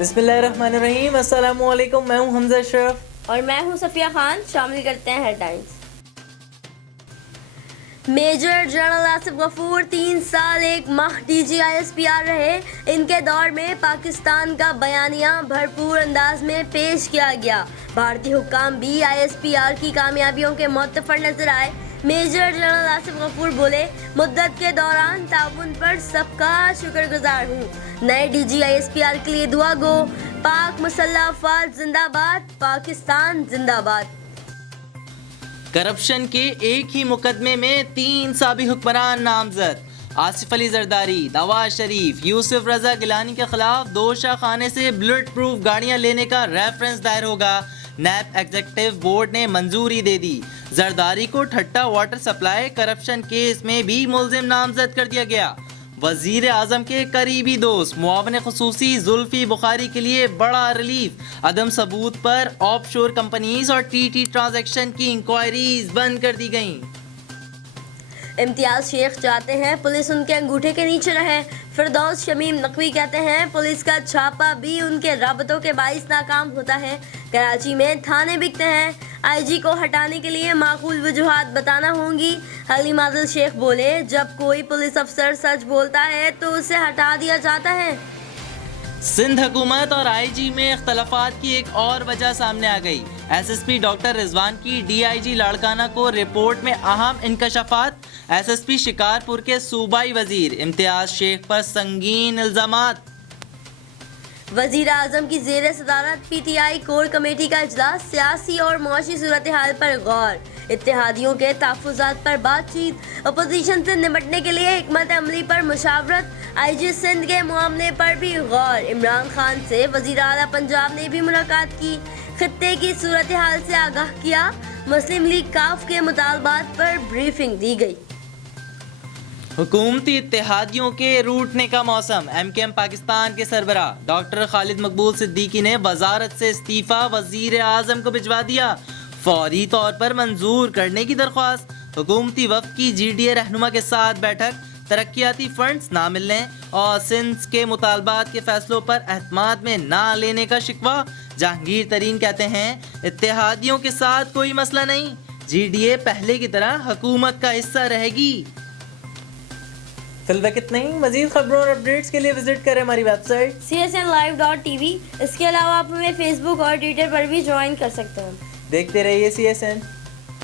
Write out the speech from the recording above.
बिस्मिल्लाहिर्रहमानिर्रहीम। अस्सलामु अलैकुम। मैं हूं हमजा अशरफ और मैं हूं सफिया खान। शामिल करते हैं headlines. Major General Asif Ghafoor 3 साल 1 माह DGISPR रहे। इनके दौर में पाकिस्तान का बयानिया भरपूर अंदाज में पेश किया गया। भारतीय हुक्काम भी ISPR की कामयाबियों के मुत्तफर नजर आए। मेजर जनरल आसिफ गफूर बोले, मुद्दत के दौरान ताउन पर सबका शुक्रगुजार हूँ। नए DGISPR के लिए दुआ गो। पाक मुसल्लह अफवाज जिंदाबाद, पाकिस्तान जिंदाबाद। करप्शन के एक ही मुकदमे में 3 साबिक हुक्मरान नामजद। आसिफ अली जरदारी, नवाज शरीफ, यूसुफ रजा गिलानी के खिलाफ दोषा खाने से बुलेट प्रूफ गाड़ियां लेने का रेफरेंस दायर होगा। नैब एग्जीक्यूटिव बोर्ड ने मंजूरी दे दी। जरदारी को ठट्टा वाटर सप्लाई करप्शन केस में भी मुलजिम नामजद कर दिया गया। वजीर आजम के करीबी दोस्त मुआवन खुसूसी जुल्फी बुखारी के लिए बड़ा रिलीफ। अदम सबूत पर ऑफशोर कंपनीज और TT ट्रांजैक्शन की इंक्वायरीज बंद कर दी गईं। इम्तियाज शेख चाहते हैं पुलिस उनके अंगूठे के नीचे रहे। फिरदौस शमीम नकवी कहते हैं पुलिस का छापा भी उनके रबतों के बाइस नाकाम होता है। कराची में थाने बिकते हैं। IG को हटाने के लिए माकूल वजूहात बताना होंगी। हलीम आदिल शेख बोले, जब कोई पुलिस अफसर सच बोलता है तो उसे हटा दिया जाता है। सिंध हुकूमत और IG में इख्तलाफात की एक और वजह सामने आ गई। SSP डॉक्टर रिजवान की DIG लाड़काना को रिपोर्ट में अहम इंकशाफात। SSP शिकारपुर के सूबाई वजीर इम्तियाज शेख पर संगीन इल्जामात। वजीर आजम की जेर सदारत PTI कोर कमेटी का इजलास। सियासी और मुआशी सूरत हाल पर गौर। इत्तेहादियों के तहफ़्फ़ुज़ात पर बातचीत। अपोजिशन से निपटने के लिए हिकमत अमली पर मुशावरत। IG सिंध के मामले पर भी गौर। इमरान खान से वज़ीर आला पंजाब ने भी मुलाकात की। खित्ते की सूरत हाल से आगाह किया। मुस्लिम लीग काफ के मुतालबात पर ब्रीफिंग दी गई। हुकूमती इत्तेहादियों के रूठने का मौसम। MKM पाकिस्तान के सरबराह डॉक्टर खालिद मकबूल सिद्दीकी ने वजारत से इस्तीफा वजीर आजम को भिजवा दिया। फौरी तौर पर मंजूर करने की दरख्वास्त। हुकूमती वफ़द की GDA रहनुमा के साथ बैठक। तरक्याती फंड्स ना मिलने और सिंध के मुतालबात के फैसलों पर एतमाद में ना लेने का शिकवा। जहांगीर तरीन कहते हैं इत्तेहादियों के साथ कोई मसला नहीं, GDA पहले की तरह हुकूमत का हिस्सा रहेगी। फिलहाल कितना ही। मजीद खबरों और अपडेट्स के लिए विजिट करें हमारी वेबसाइट csnlive.tv। इसके अलावा आप हमें फेसबुक और ट्विटर पर भी ज्वाइन कर सकते हैं। देखते रहिए CSN।